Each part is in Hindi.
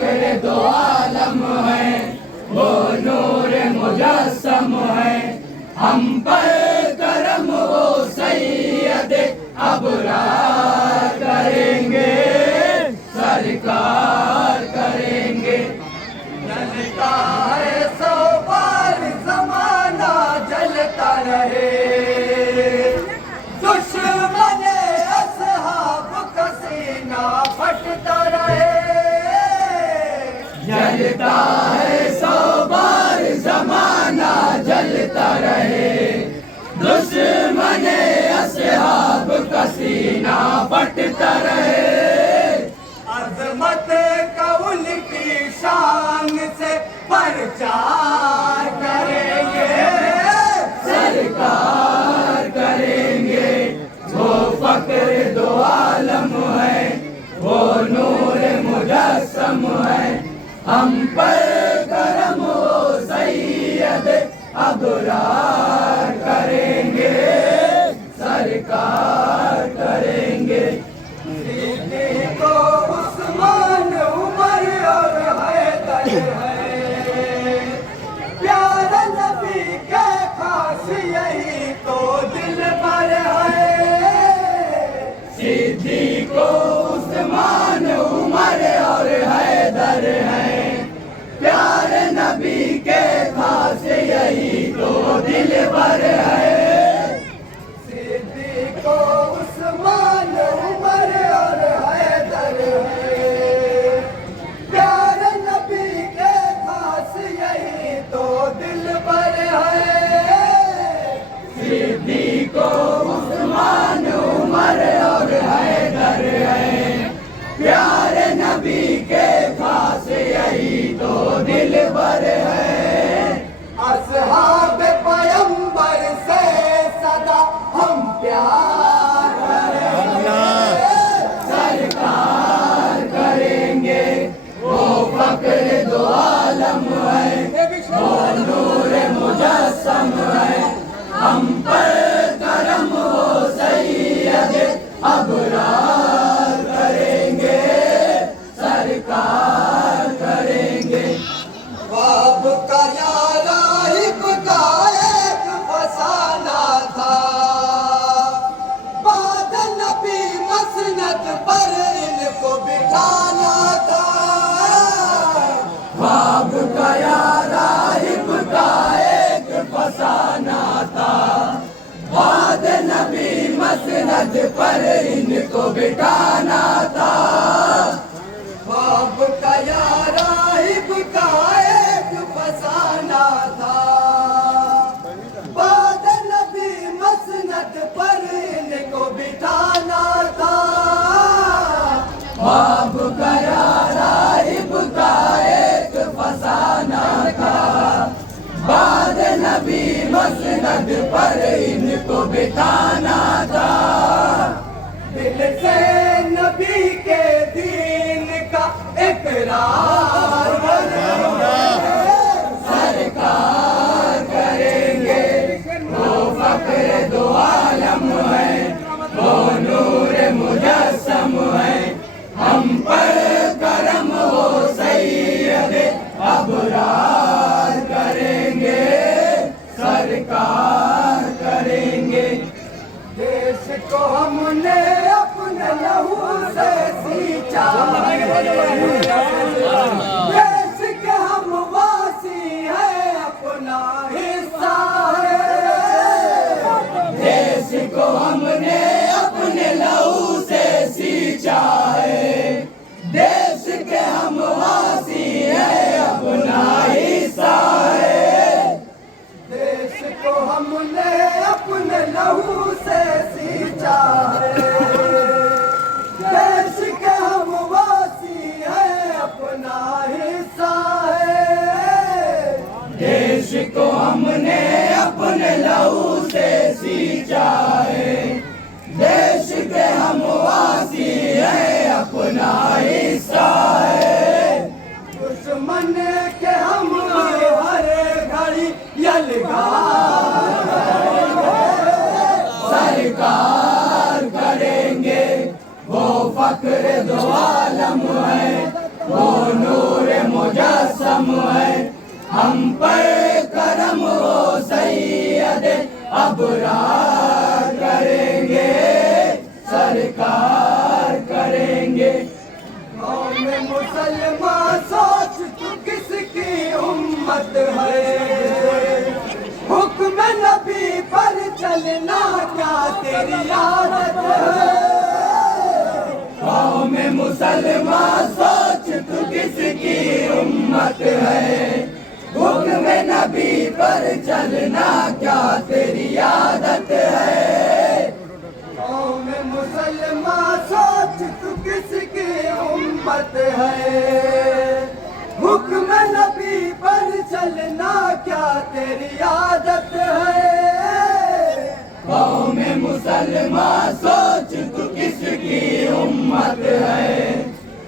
फक्र दो आलम है, वो नूर मुजस्सम है। हम पर करम वो सैयद अबरार करेंगे, सरकार करेंगे। जलता है सौ बार ज़माना जलता रहे, दुश्मन असहाब का सीना फटता रहे। जलता है सौ बार ज़माना जलता रहे, दुश्मन असहाब का सीना फटता रहे। अज़मत का उनकी शान से प्रचार करेंगे, सरकार करेंगे। वो फक्र दो आलम है, वो नूर मुजस्सम है। हम पर करम वो सैयद अबरार करेंगे, सरकार करेंगे। सिद्दीक़ उस्मान उमर और हैदर है, प्यारे नबी के खास यही तो दिलबर है। सिद्दीक़ उस्मान उमर और हैदर है, प्यारे नबी के खास यही तो दिलबर है। सिद्दीक़ उस्मान उमर और हैदर है, प्यारे नबी के खास यही तो दिलबर है। सिद्दीक़ उस्मान उमर और हैदर है, प्यारे नबी के खास यही तो दिलबर है। असहाब पैगंबर से सदा हम प्यार करेंगे, सरकार करेंगे। वो फक्र दो आलम है, वो नूर मुजस्सम है। हम पर करम वो सैयद अबरार करेंगे, सरकार करेंगे। ख्वाब का याराइब का एक फसाना था, बाद नबी मसनद पर इनको बिठाना था। ख्वाब का याराइब का एक फसाना था, बाद नबी मसनद पर इनको बिठाना था। ख्वाब का याराइब का एक फसाना था, बाद नबी मसनद पर इनको बिठाना था। ख्वाब का याराइब का एक फसाना था, बाद नबी मसनद पर इनको बिठाना था। दिल से नबी के दीन का इकरार करेंगे, सरकार करेंगे। वो फक्र दो आलम है, वो नूर मुजस्सम है। हम पर करम वो सैयद अबरार करेंगे, सरकार करेंगे। देश को हमने अपने लहू से सींचा है, देश के हम वासी है, अपना हिस्सा है। देश को हमने अपने लहू से सींचा है, देश के हम वासी है, अपना हिस्सा है। देश को हमने अपने लहू से सींचा है, देश के हम वासी है, अपना हिस्सा है। देश को हमने अपने लहू से सींचा है, देश के हम वासी है, अपना हिस्सा है। दुश्मन के हम हर घड़ी यलगार सरकार करेंगे। वो फक्र दो आलम है, वो नूर हम पर करम हो सैयद अबरार करेंगे, सरकार करेंगे। कौम मुसलमान सोच तू किसकी उम्मत है, हुक्म नबी पर चलना क्या तेरी आदत है। कौम मुसलमान सोच तू किसकी उम्मत है, हुक्म नबी पर चलना क्या तेरी आदत है। कौम मुसलमान सोच तू किसकी उम्मत है, हुक्म नबी पर चलना क्या तेरी आदत है। कौम मुसलमान सोच तू किसकी उम्मत है,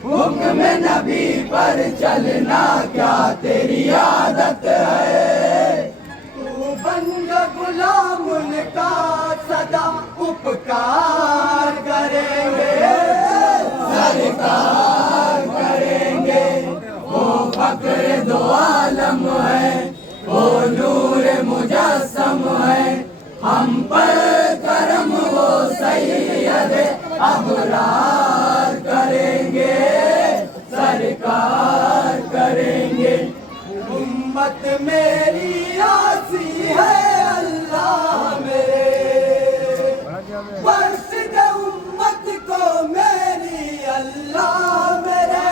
हुक्म नबी पर चलना क्या तेरी आदत है। तू बन जा गुलाम उनका सदा उपकार करेंगे, सरकार करेंगे। वो फक्र दो आलम है, वो नूर मुजस्सम है, हम पर करम वो सैयद अबरार करेंगे, सरकार करेंगे। उम्मत मेरी आसी है अल्लाह मेरे, बख्श दे उम्मत को मेरी अल्लाह मेरे।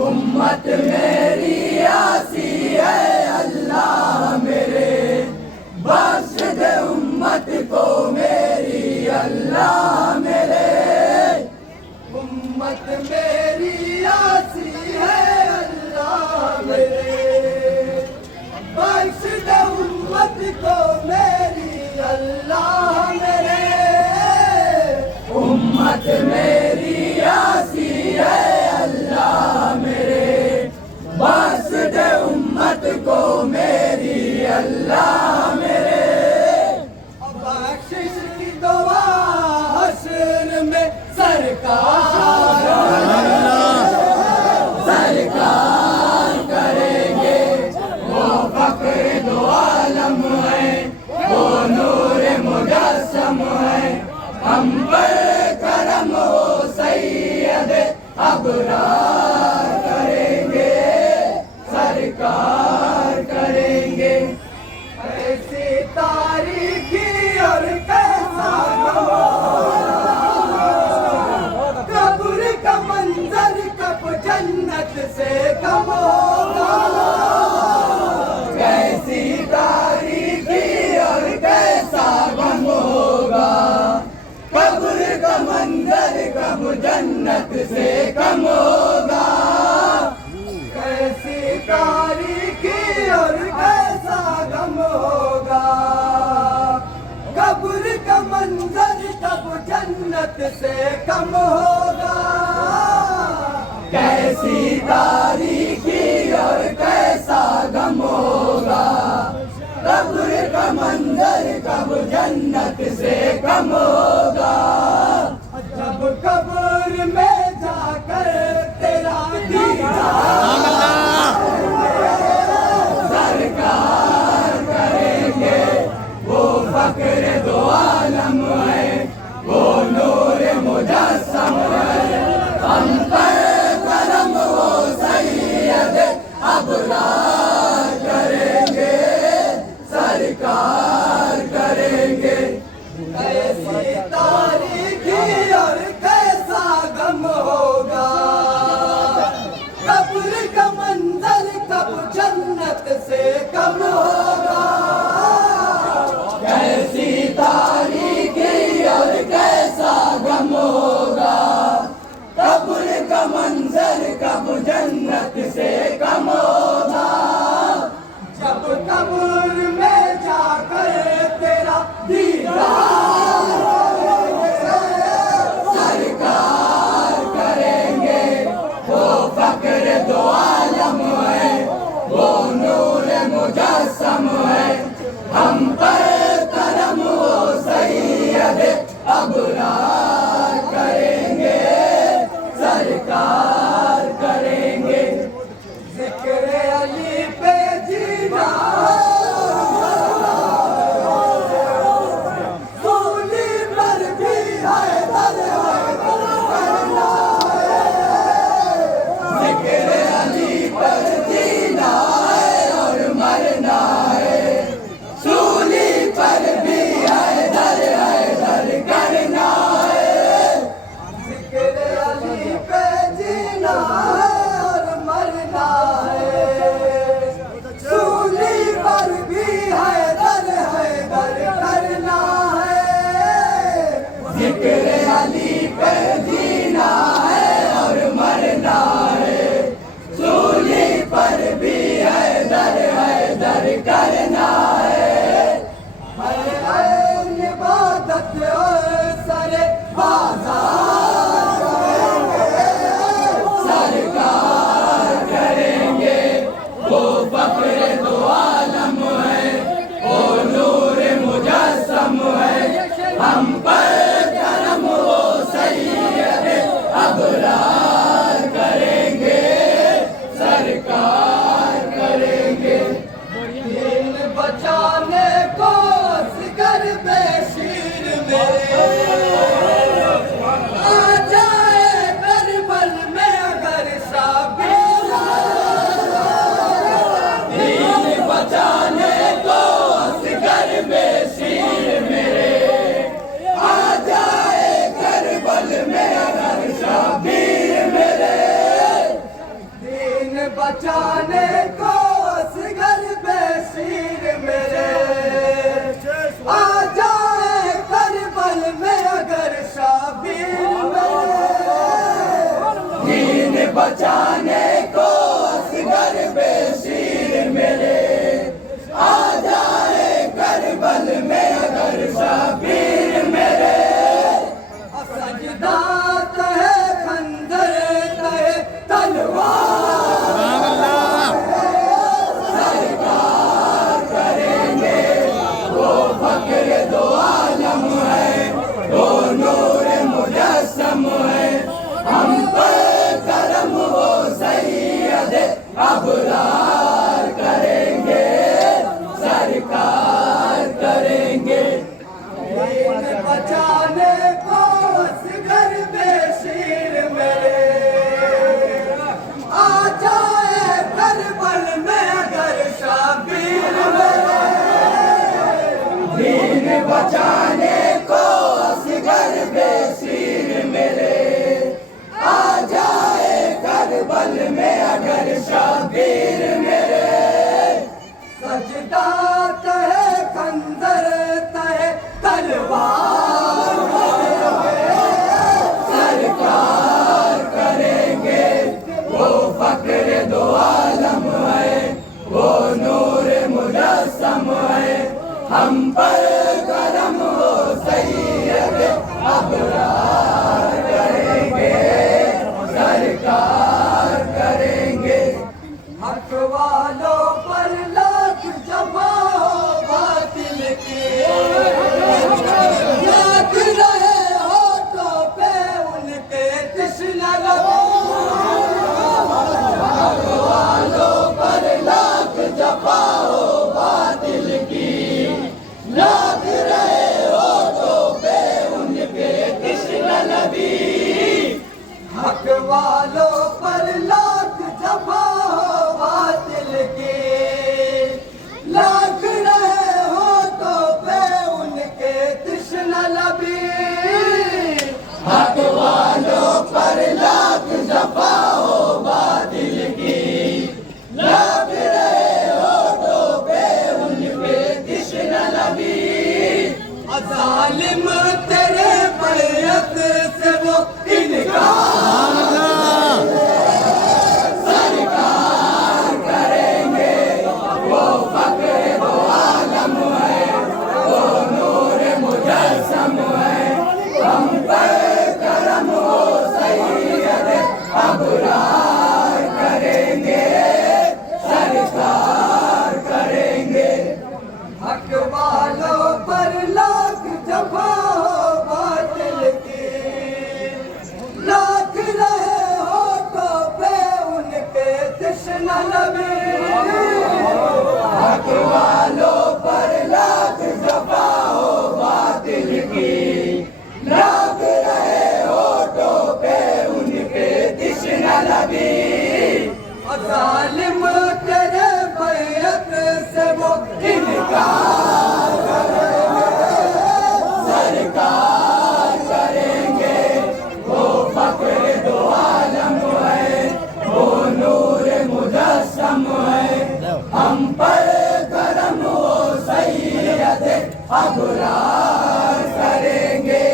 उम्मत मेरी आसी है अल्लाह मेरे, बख्श दे उम्मत को मेरी अल्लाह मेरे। उम्मत मेरी आसी है अल्लाह मेरे, बख्श दे उम्मत को मेरी अल्लाह मेरे। उम्मत मेरी आसी है अल्लाह मेरे, बख्श दे उम्मत को मेरी अल्लाह मेरे। बख्शिश की दुआ हश्र में सरकार करेंगे। वो फक्र दो आलम है, वो नूर मुजस्सम है, हम पर करम हो सैयद अबरार करेंगे, सरकार करेंगे। ऐसी तारीखी और कैसा कब्र का मंजर कब जन्नत से कम होगा। कैसी तारीखी और कैसा गम होगा, कब्र का मंजर कब जन्नत से कम होगा। कैसी तारीखी और कैसा गम होगा, कब्र का मंजर कब जन्नत से कम होगा। कैसी तारीखी और कैसा गम होगा, कब्र का मंजर कब जन्नत से कम होगा। जब कब्र में जाकर तेरा दीदार सरकार करेंगे। वो फक्र दो आलम है, वो नूर मुजस्सम है, हम पर करम वो सैयद अबरार करेंगे, सरकार करेंगे। कैसी तारीखी और कैसा गम होगा, कब्र का मंजर कब जन्नत से कम होगा। कैसी तारीखी और कैसा गम होगा, कब्र का मंजर कब जन्नत से कम होगा। जब कब्र में जाकर तेरा दीदार सरकार करेंगे। वो फक्र दो आलम है, वो नूर मुजस्सम है, हम पर करम वो सैयद अबरार करेंगे, सरकार करेंगे। बचाने को असगर बेशीर मेरे आ जाए करबल में अगर शाबीर मेरे दीन बचाने को असगर बेशीर मेरे आ जाए करबल में अगर शाबीर मेरे सजदा कहे खंजर कहे तलवार सरकार करेंगे वो फक्र दो आलम है वो नूर मुजस्सम है हम पर करम वो सैयद अबरार करेंगे सरकार करेंगे दीन बचाने को असगर बेशीर मेरे आ जाए करबल में अगर शाबीर मेरे दीन बचाने को असगर बेशीर मेरे आ जाए करबल में अगर शाबीर मेरे सजदा कहे खंजर कहे तलवार सरकार करेंगे वो फक्र दो आलम है वो नूर मुजस्सम है हम पर करम हो सैयद अबरार करेंगे सरकार करेंगे हक वालों पर लाख जमा हो बातिल की याद रहे होठों पे उनके तृष्णा लगे हक वालों पर लाख जमा हो बातिल की याद रहे होठों पे उनके तृष्णा लगी हक वालों पर लाख जमा हो बातिल की लाख रहे होठों पे उनके तृष्णा लबी हक वालों पर लाख जफा हो बातिल की लाख रहे होठों पे उनके तृष्णा लबी जालिम तेरे बैयत से वो इनकार सरकार करेंगे वो फक्र दो आलम है वो नूर मुजस्सम है हम पर करम हो सैयद अबरार करेंगे सरकार करेंगे हक वालों पर लाख जफा हो बातिल की लाख रहे होठों पे उनके तृष्णा लबी हक वालों पर लाख जफा हो बातिल की लाख रहे होठों पे उनके तृष्णा लबी जालिम तेरे बैयत से वो इनकार सरकार करेंगे वो फक्र दो आलम है वो नूर मुजस्सम है हम पर करम हो सैयद अबरार करेंगे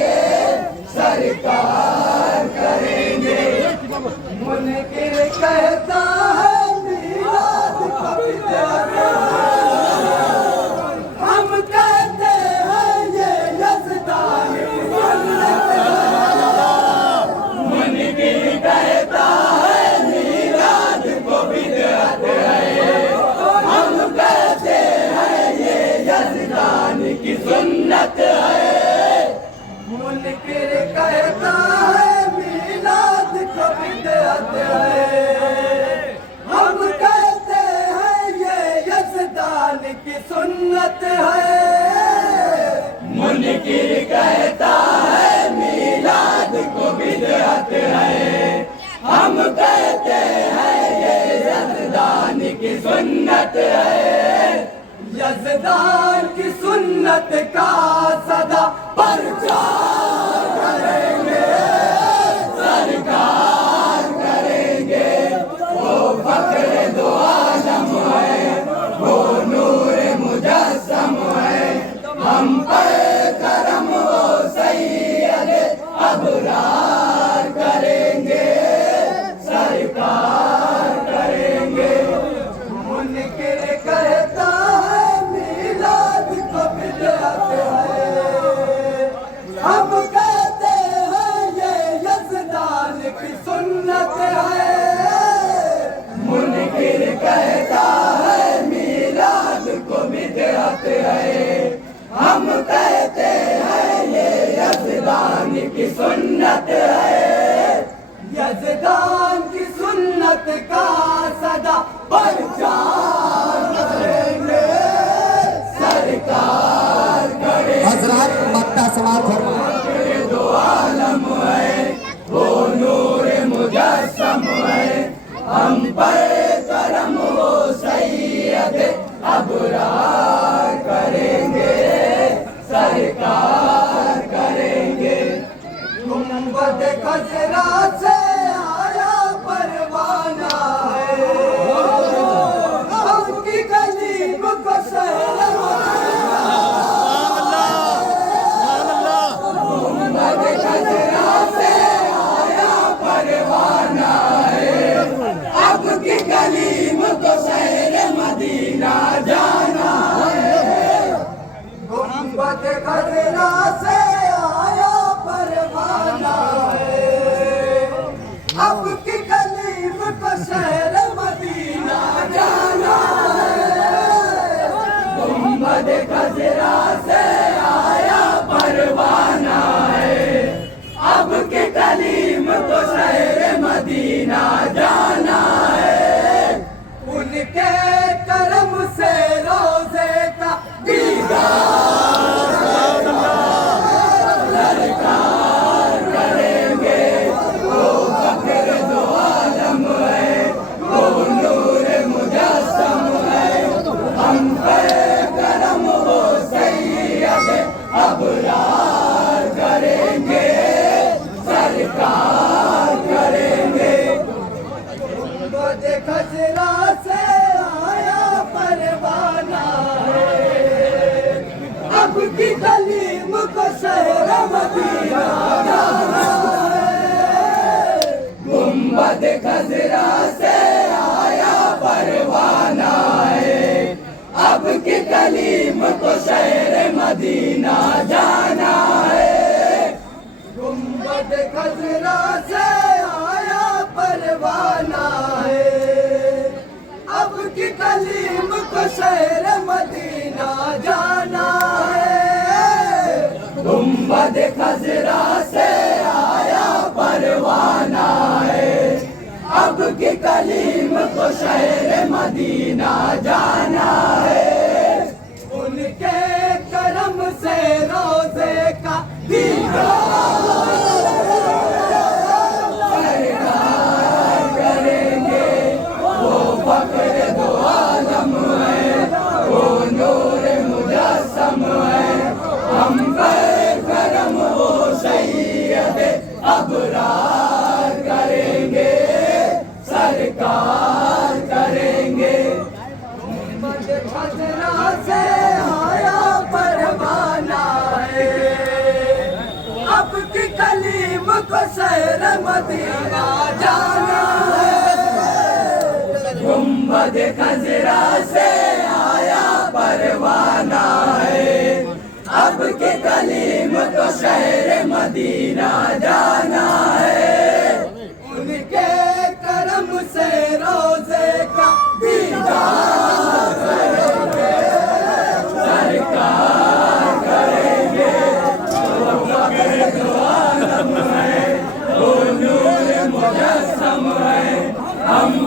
सरकार करेंगे मुनकिर कहता है मीराद कभी हम कहते हैं ये यज़दान मुनकिर कहता है मीराद को बिदअत है हम कहते हैं ये यज़दान की सुन्नत है मुनकिर कहता है मीलाद को बिदअत है हम कहते हैं ये यज़दान की सुन्नत है मुनकिर कहता है मीलाद को बिदअत है हम कहते हैं ये यज़दान की सुन्नत है यज़दान की सुन्नत का सदा प्रचार करेंगे सरकार करेंगे वो फक्र यज़दान की सुन्नत का सदा प्रचार करेंगे, सरकार करेंगे। हजरत मक्ता सवाल फरमाए। दो आलम है वो नूर मुजस्सम है, हम पर करम वो सैयद अबरार करेंगे, सरकार करेंगे। गुंबद खजरा से आया परवाना है, उनकी कलीम को शहर गुंबद खजरा से आया परवाना है, अब की कलीम को शहर मदीना जाना है। गुंबद खजरा से आया परवाना है, अब की कलीम को शहर मदीना जाना है। गुंबद खजरा से आया परवाना है, अब की कलीम को शहर मदीना जाना है। उनके करम से रोजे का दीदार सरकार करेंगे, वो फख्र दो आलम है, वो नूर मुजस्सम है, हम पे करम वो सैयद अबरार करेंगे, सरकार करेंगे। गुंबद खजरा से आया परवाना है, अब की कलीम को शहर मदीना जाना है। गुंबद खजरा से आया परवाना है, अब की कलीम को शहर मदीना जाना है। गुंबद खजरा से आया परवाना है, अब की कलीम को शहर मदीना जाना है। गुंबद खजरा से आया परवाना है, अब की कलीम को शहर मदीना जाना है। उनके करम से रोजे का दीदार सरकार करेंगे, वो फख्र दो आलम है, वो नूर मुजस्सम है, हम पर करम वो सैयद अबरार करेंगे, सरकार करेंगे। गुंबद खजरा से आया परवाना है, अब की कलीम को शहर मदीना जाना है। गुंबद खजरा से आया परवाना है, अब की कलीम को शहर मदीना जाना है। उनके करम से रोजे का दीदार करेंगे, सरकार करेंगे, वो फख्र दो आलम है, वो नूर मुजस्सम है, हम